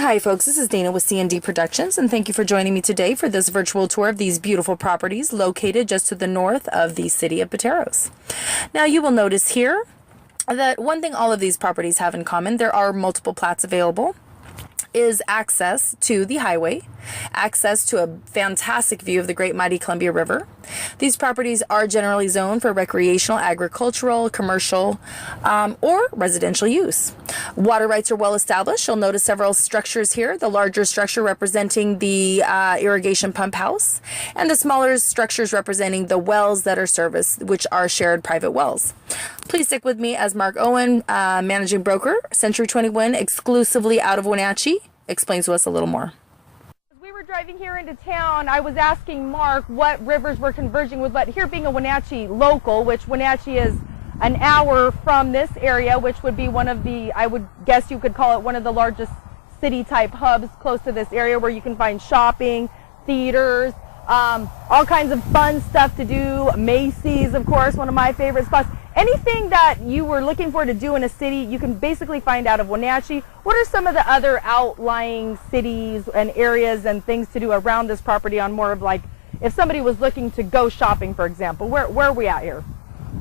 Hi folks, this is Dana with C&D Productions, and thank you for joining me today for this virtual tour of these beautiful properties located just to the north of the city of Pateros. Now you will notice here that one thing all of these properties have in common, there are multiple plats available, is access to the highway, access to a fantastic view of the Great Mighty Columbia River. These properties are generally zoned for recreational, agricultural, commercial, or residential use. Water rights are well established. You'll notice several structures here, the larger structure representing the irrigation pump house, and the smaller structures representing the wells that are serviced, which are shared private wells. Please stick with me as Mark Owen, managing broker, Century 21, exclusively out of Wenatchee, explains to us a little more. As we were driving here into town, I was asking Mark what rivers we're converging with, but here being a Wenatchee local, which Wenatchee is an hour from this area, which would be one of the, I would guess you could call it one of the largest city type hubs close to this area where you can find shopping, theaters, all kinds of fun stuff to do. Macy's, of course, one of my favorite spots. Anything that you were looking for to do in a city, you can basically find out of Wenatchee. What are some of the other outlying cities and areas and things to do around this property on more of like, if somebody was looking to go shopping, for example, where are we at here?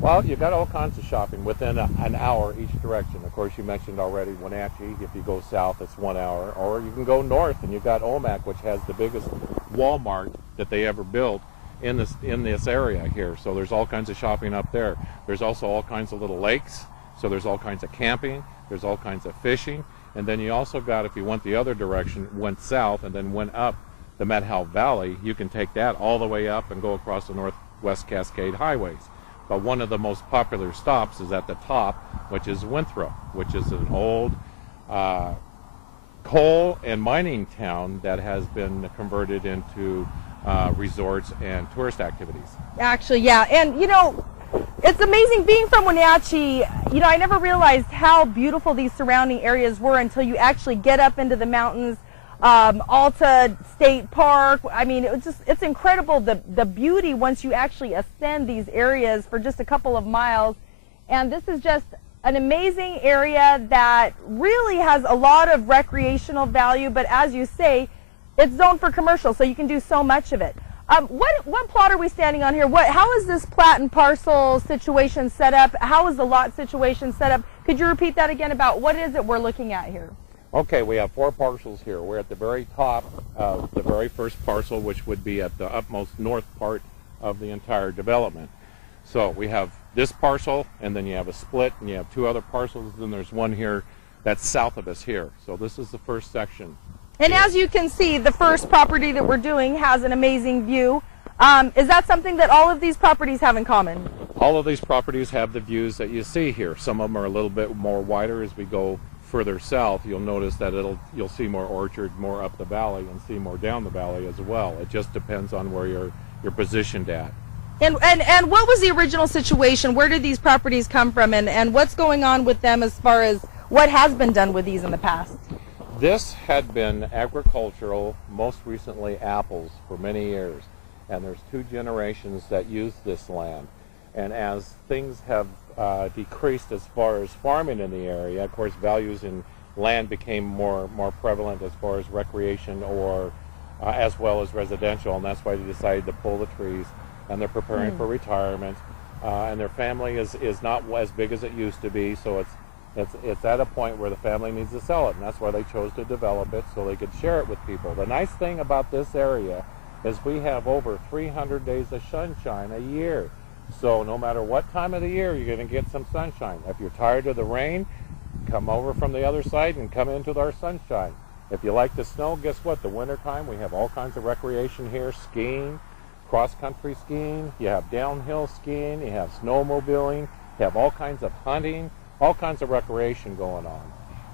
Well, you've got all kinds of shopping within an hour each direction. Of course, you mentioned already Wenatchee. If you go south, it's 1 hour. Or you can go north, and you've got Omak, which has the biggest Walmart that they ever built in this area here. So there's all kinds of shopping up there. There's also all kinds of little lakes. So there's all kinds of camping. There's all kinds of fishing. And then you also got, if you went the other direction, went south and then went up the Methow Valley, you can take that all the way up and go across the Northwest Cascade highways. But one of the most popular stops is at the top, which is Winthrop, which is an old coal and mining town that has been converted into resorts and tourist activities. Actually, yeah. And, you know, it's amazing being from Wenatchee. You know, I never realized how beautiful these surrounding areas were until you actually get up into the mountains. Alta State Park. I mean, it's incredible the beauty once you actually ascend these areas for just a couple of miles. And this is just an amazing area that really has a lot of recreational value, but as you say, it's zoned for commercial, so you can do so much of it. What plot are we standing on here? How is this plat and parcel situation set up? How is the lot situation set up? Could you repeat that again about what is it we're looking at here? Okay, we have 4 parcels here. We're at the very top of the very first parcel, which would be at the utmost north part of the entire development. So we have this parcel, and then you have a split, and you have 2 other parcels, and then there's one here that's south of us here. So this is the first section. And as you can see, the first property that we're doing has an amazing view. Is that something that all of these properties have in common? All of these properties have the views that you see here. Some of them are a little bit more wider as we go further south. You'll notice that you'll see more orchard, more up the valley, and see more down the valley as well. It just depends on where you're positioned at. And what was the original situation? Where did these properties come from, and what's going on with them as far as what has been done with these in the past? This had been agricultural, most recently apples, for many years. And there's 2 generations that use this land. And as things have decreased as far as farming in the area, of course values in land became more prevalent as far as recreation or as well as residential, and that's why they decided to pull the trees, and they're preparing for retirement, and their family is not as big as it used to be, so it's at a point where the family needs to sell it, and that's why they chose to develop it so they could share it with people. The nice thing about this area is we have over 300 days of sunshine a year. So no matter what time of the year, you're going to get some sunshine. If you're tired of the rain, come over from the other side and come into our sunshine. If you like the snow, guess what? The wintertime, we have all kinds of recreation here, skiing, cross-country skiing, you have downhill skiing, you have snowmobiling, you have all kinds of hunting, all kinds of recreation going on.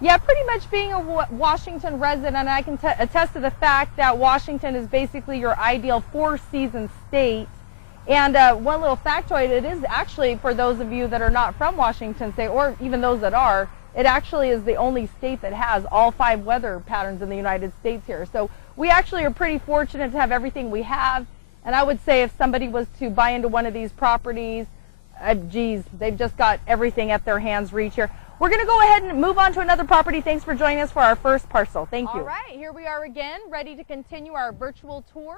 Yeah, pretty much being a Washington resident, I can attest to the fact that Washington is basically your ideal 4-season state. And one little factoid, it is actually, for those of you that are not from Washington State, or even those that are, it actually is the only state that has all 5 weather patterns in the United States here. So we actually are pretty fortunate to have everything we have. And I would say if somebody was to buy into one of these properties, geez, they've just got everything at their hands reach here. We're going to go ahead and move on to another property. Thanks for joining us for our first parcel. Thank you. All right, here we are again, ready to continue our virtual tour,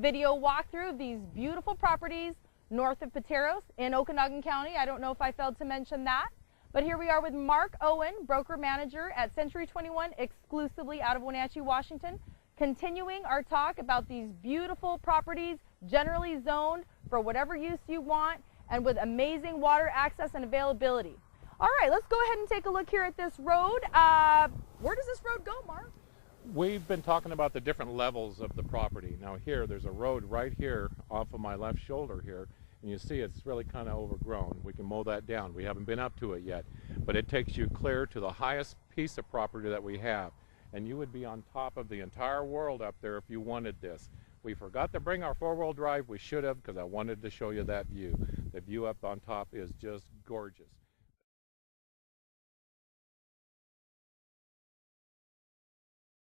video walkthrough of these beautiful properties north of Pateros in Okanogan County. I don't know if I failed to mention that, but here we are with Mark Owen, broker manager at Century 21, exclusively out of Wenatchee, Washington, continuing our talk about these beautiful properties, generally zoned for whatever use you want, and with amazing water access and availability. All right, let's go ahead and take a look here at this road. Where does this road go, Mark? We've been talking about the different levels of the property. Now here, there's a road right here off of my left shoulder here, and you see it's really kind of overgrown. We can mow that down. We haven't been up to it yet, but it takes you clear to the highest piece of property that we have, and you would be on top of the entire world up there if you wanted this. We forgot to bring our four-wheel drive. We should have, because I wanted to show you that view. The view up on top is just gorgeous.